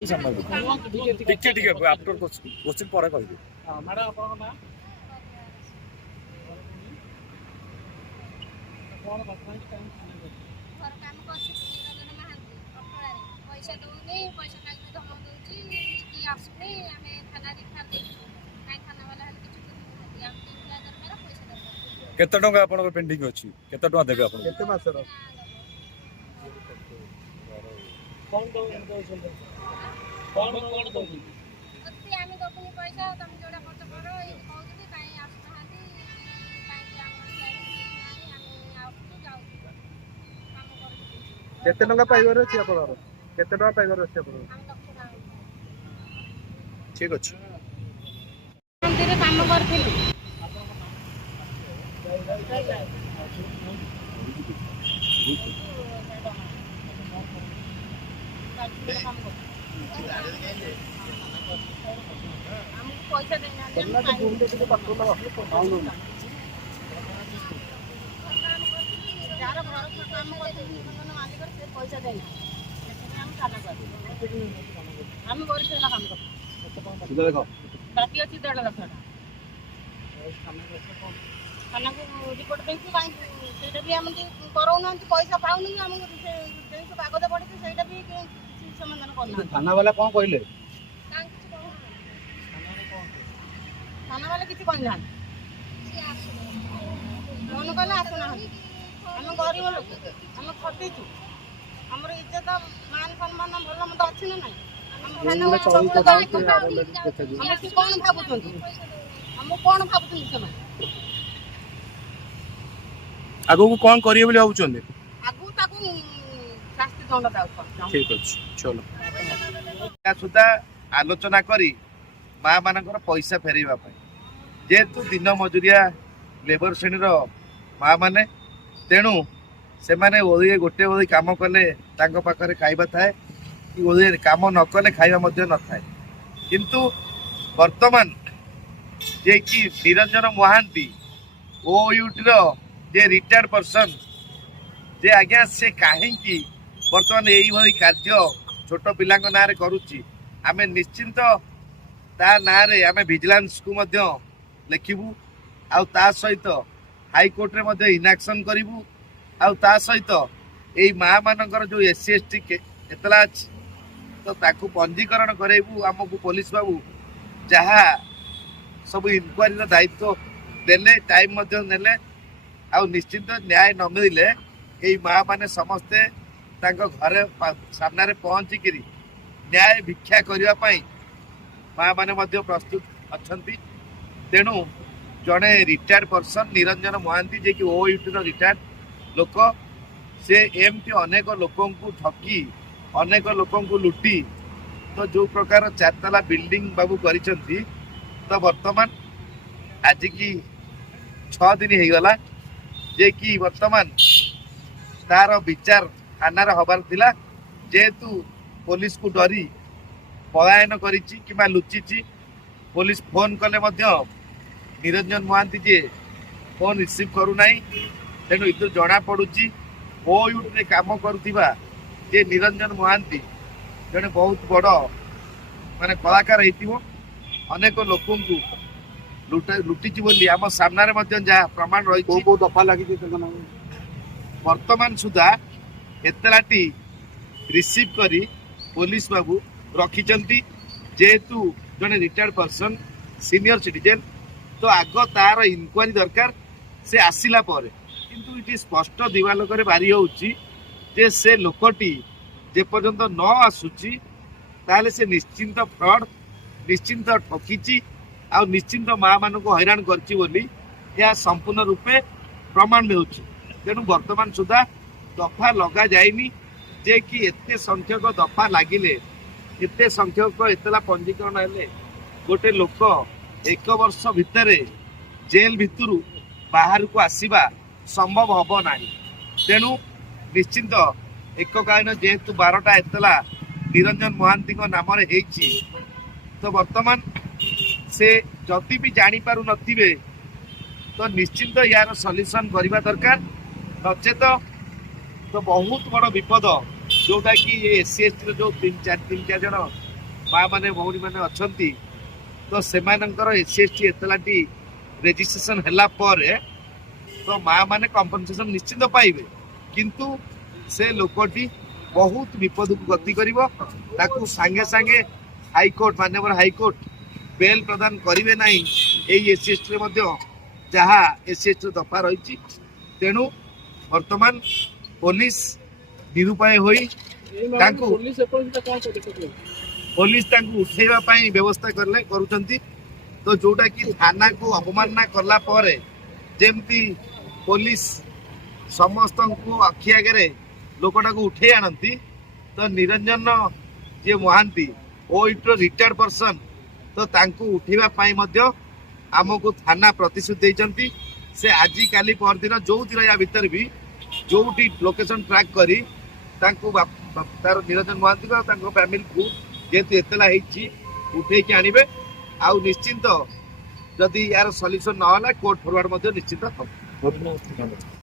ଟିକେ ଟିକେ after question ପରେ କହିବି। ମ୍ୟାଡ଼ାମ ଆପଣଙ୍କ ନାଁ କଣ କଥା ହେଇକି କାହିଁ ଘର କାମ କରୁଛି ନିରଞ୍ଜନ ମହାନ୍ତି ଅଟଳାରେ ପଇସା ଦଉନି, ପଇସା ମାଗିଲେ ଧମକ ଦଉଛି କି ଆସୁନି। ଆମେ ଥାନା ରିଫାର ଦେଇଛୁ, କାହିଁ ଥାନା ବାଲା ହେଲେ କିଛି ବୁଝୁନାହାନ୍ତି। ଆମେ ରିପ୍ଲାଏ ଦରକାର, ପଇସା ଦରକାର। କେତେ ଟଙ୍କା ଆପଣଙ୍କର ପେଣ୍ଡିଂ ଅଛି? କେତେ ଟଙ୍କା ଦେବେ ଆପଣ? କେତେ ମାସର କଣ ଦଉଛନ୍ତି? କଣ ଦଉଛନ୍ତି? ଆମେ ଦବୁନି ପଇସା, ତମେ ଯୋଉଟା ଖର୍ଚ୍ଚ କର ଏମିତି କହୁଛନ୍ତି। କାହିଁ ଆସୁନାହାନ୍ତି, କାହିଁକି ଆମର ନାହିଁ। ଆମେ ଆସୁଛୁ ଯାଉଛୁ, କାମ କରୁଛୁ। କେତେ ଟଙ୍କା ପାଇବାର ଅଛି ଆପଣଙ୍କର? କେତେ ଟଙ୍କା ପାଇବାର ଅଛି ଆପଣଙ୍କର? ଆମେ ଲକ୍ଷ ଟଙ୍କା ଠିକ ଅଛି। ମନ୍ଦିରରେ କାମ କରିଥିଲୁ। ଆମକୁ ପଇସା ଦେଇନାହାନ୍ତି। ଯାହାର ଘର କାମ କରୁଛନ୍ତି ନିରଞ୍ଜନ ମାଲିକ, ସେ ପଇସା ଦେଇନାହାନ୍ତି। ସେଥିପାଇଁ ଆମେ ଥାନା କରିଛୁ। ଆମେ ବରିଷ୍ଠ କାମ କରୁଛୁ। ବାକି ଅଛି 1.5 ଲକ୍ଷ ଟଙ୍କା। ଥାନାକୁ ରିପୋର୍ଟ ଦେଇଛୁ, କାହିଁକି ସେଇଟା ବି ଆମେ କରଉନାହାନ୍ତି। ପଇସା ପାଉନି, ଆମକୁ ଦେଇଛୁ କାଗଜ ପଡ଼ିଛି, ସେଇଟା ବି କିଛି ସମାଧାନ କରୁନାହାନ୍ତି। ଥାନା ବାଲା କଣ କହିଲେ? କାହିଁକି କିଛି କହୁନାହାନ୍ତି। ଥାନା ବାଲା କିଛି କହିନାହାନ୍ତି। ଫୋନ କଲେ ଆସୁନାହାନ୍ତି। ଆମେ ଗରିବ ଲୋକ, ଆମେ ଖଟିଛୁ। ଆମର ଇଜ୍ଜତ ମାନ ସମ୍ମାନ ଭଲ ମନ୍ଦ ଅଛି ନା ନାହିଁ? ଆମେ କଣ ଭାବୁଛନ୍ତି? ଆମକୁ କଣ ଭାବୁଛନ୍ତି ସେମାନେ? ଆଗକୁ କଣ କରିବେ ବୋଲି ଭାବୁଛନ୍ତି? ଆଗକୁ ତାକୁ ଶାସ୍ତି ଦଣ୍ଡ ଦବାକୁ। ଠିକ ଅଛି, ଚलो। ସୁଦ୍ଧା ଆଲୋଚନା କରି ମା ମାନଙ୍କର ପଇସା ଫେରାଇବା ପାଇଁ, ଯେହେତୁ ଦିନ ମଜୁରିଆ ଲେବର ଶ୍ରେଣୀର ମା ମାନେ, ତେଣୁ ସେମାନେ ଓଳିଏ ଗୋଟିଏ ଓଳି କାମ କଲେ ତାଙ୍କ ପାଖରେ ଖାଇବା ଥାଏ, କି ଓଳିଏ କାମ ନ କଲେ ଖାଇବା ମଧ୍ୟ ନଥାଏ। କିନ୍ତୁ ବର୍ତ୍ତମାନ ଯିଏକି ନିରଞ୍ଜନ ମହାନ୍ତି ଓୟୁଟିର ଯେ ରିଟାୟାର୍ଡ ପର୍ସନ, ଯେ ଆଜ୍ଞା ସେ କାହିଁକି ବର୍ତ୍ତମାନ ଏଇଭଳି କାର୍ଯ୍ୟ ଛୋଟ ପିଲାଙ୍କ ନାଁରେ କରୁଛି, ଆମେ ନିଶ୍ଚିନ୍ତ ତା ନାଁରେ ଆମେ ଭିଜିଲାନ୍ସକୁ ମଧ୍ୟ ଲେଖିବୁ। ଆଉ ତା ସହିତ ହାଇକୋର୍ଟରେ ମଧ୍ୟ ଇନାକ୍ସନ୍ କରିବୁ। ଆଉ ତା ସହିତ ଏଇ ମା ମାନଙ୍କର ଯୋଉ SC/ST ଏତଲା ଅଛି, ତ ତାକୁ ପଞ୍ଜୀକରଣ କରାଇବୁ। ଆମକୁ ପୋଲିସ ବାବୁ ଯାହା ସବୁ ଇନକ୍ୱାରିର ଦାୟିତ୍ୱ ଦେଲେ, ଟାଇମ୍ ମଧ୍ୟ ନେଲେ। ଆଉ ନିଶ୍ଚିନ୍ତ ନ୍ୟାୟ ନ ମିଳିଲେ ଏଇ ମା ମାନେ ସମସ୍ତେ ତାଙ୍କ ଘରେ ସାମ୍ନାରେ ପହଞ୍ଚିକିରି ନ୍ୟାୟ ଭିକ୍ଷା କରିବା ପାଇଁ ମା ମାନେ ମଧ୍ୟ ପ୍ରସ୍ତୁତ ଅଛନ୍ତି। ତେଣୁ ଜଣେ ରିଟାୟାର୍ଡ ପର୍ସନ ନିରଞ୍ଜନ ମହାନ୍ତି, ଯିଏକି OUTର ରିଟାୟାର୍ଡ ଲୋକ, ସେ ଏମିତି ଅନେକ ଲୋକଙ୍କୁ ଠକି, ଅନେକ ଲୋକଙ୍କୁ ଲୁଟି, ତ ଯୋଉ ପ୍ରକାର 4 ତାଲା ବିଲ୍ଡିଂ ବାବୁ କରିଛନ୍ତି, ତ ବର୍ତ୍ତମାନ ଆଜିକି 6 ଦିନ ହେଇଗଲା, ଯେ କି ବର୍ତ୍ତମାନ ତାର ବିଚାର ଥାନାରେ ହବାର ଥିଲା। ଯେହେତୁ ପୋଲିସକୁ ଡରି ପଳାୟନ କରିଛି କିମ୍ବା ଲୁଚିଛି, ପୋଲିସ ଫୋନ କଲେ ମଧ୍ୟ ନିରଞ୍ଜନ ମହାନ୍ତି ଯିଏ ଫୋନ ରିସିଭ୍ କରୁନାହିଁ। ତେଣୁ ଏଥିରୁ ଜଣାପଡ଼ୁଛି OUTରେ କାମ କରୁଥିବା ଯେ ନିରଞ୍ଜନ ମହାନ୍ତି ଜଣେ ବହୁତ ବଡ଼ ମାନେ କଳାକାର ହେଇଥିବ। ଅନେକ ଲୋକଙ୍କୁ ଲୁଟିଛି ବୋଲି ଆମ ସାମ୍ନାରେ ମଧ୍ୟ ଯାହା ପ୍ରମାଣ ରହିଛି। କୋଉ ଦଫା ଲାଗିଛି ବର୍ତ୍ତମାନ ସୁଦ୍ଧା ଏତଲାଟି ରିସିଭ୍ କରି ପୋଲିସ ବାବୁ ରଖିଛନ୍ତି। ଯେହେତୁ ଜଣେ ରିଟାୟାର୍ଡ ପର୍ସନ, ସିନିୟର ସିଟିଜେନ୍, ତ ଆଗ ତାର ଇନକ୍ୱାରି ଦରକାର। ସେ ଆସିଲା ପରେ, କିନ୍ତୁ ଏଠି ସ୍ପଷ୍ଟ ଦିବାଲୋକରେ ବାରି ହେଉଛି ଯେ ସେ ଲୋକଟି ଯେପର୍ଯ୍ୟନ୍ତ ନ ଆସୁଛି, ତାହେଲେ ସେ ନିଶ୍ଚିନ୍ତ ଫ୍ରଡ୍, ନିଶ୍ଚିନ୍ତ ଠକିଛି, ଆଉ ନିଶ୍ଚିନ୍ତ ମା ମାନଙ୍କୁ ହଇରାଣ କରିଛି ବୋଲି ଏହା ସମ୍ପୂର୍ଣ୍ଣ ରୂପେ ପ୍ରମାଣ ମିଳୁଛି। ତେଣୁ ବର୍ତ୍ତମାନ ସୁଦ୍ଧା ଦଫା ଲଗା ଯାଇନି, ଯେ କି ଏତେ ସଂଖ୍ୟକ ଦଫା ଲାଗିଲେ, ଏତେ ସଂଖ୍ୟକ ଏତଲା ପଞ୍ଜୀକରଣ ହେଲେ ଗୋଟେ ଲୋକ 1 ବର୍ଷ ଭିତରେ ଜେଲ ଭିତରୁ ବାହାରକୁ ଆସିବା ସମ୍ଭବ ହବ ନାହିଁ। ତେଣୁ ନିଶ୍ଚିନ୍ତ ଏକକାଳୀନ ଯେହେତୁ 12ଟା ଏତଲା ନିରଞ୍ଜନ ମହାନ୍ତିଙ୍କ ନାମରେ ହେଇଛି, ତ ବର୍ତ୍ତମାନ ସେ ଯଦି ବି ଜାଣିପାରୁନଥିବେ, ତ ନିଶ୍ଚିନ୍ତ ୟାର ସଲ୍ୟୁସନ କରିବା ଦରକାର। ନଚେତ ତ ବହୁତ ବଡ଼ ବିପଦ, ଯୋଉଟା କି SC/STର ଯୋଉ 3-4 ଜଣ माँ माने भौणी माने अछंती तो सेमानंकर एससी एतलाटी रेजिस्ट्रेशन हैला परे तो माँ माने कंपनसेशन निश्चित पाइबे किंतु से लोकटी बहुत विपद को गति करिवो ताकू सांगे सांगे हाईकोर्ट माननीय हाईकोर्ट बेल प्रदान करिवे नाही एई एससी रे मध्ये जहाँ एससी दफा रही तेणु वर्तमान पुलिस निरुपाय होई तांकू पुलिस तांकू उठेवा पाई व्यवस्था करले करूचंती तो जोटा कि थाना को अपमानना करला परे जेमती पुलिस समस्त को अखि आगे लोकटा को उठे आनती तो निरंजन जे महांती ओइट्रो रिटायर्ड पर्सन तो तांकू उठेवा पाई मध्य आमको थाना प्रतिश्रुति देइचंती से आजी काली परदिन जो दिन या भीतर भी जोटी लोकेशन ट्रैक करी तांकू तार निरंजन महांती को फैमिली को जेहेतु एतला उठे आनिबे आउ निश्चिंत जदि यार सल्यूशन न होला कोर्ट फॉरवर्ड निश्चिंत हम।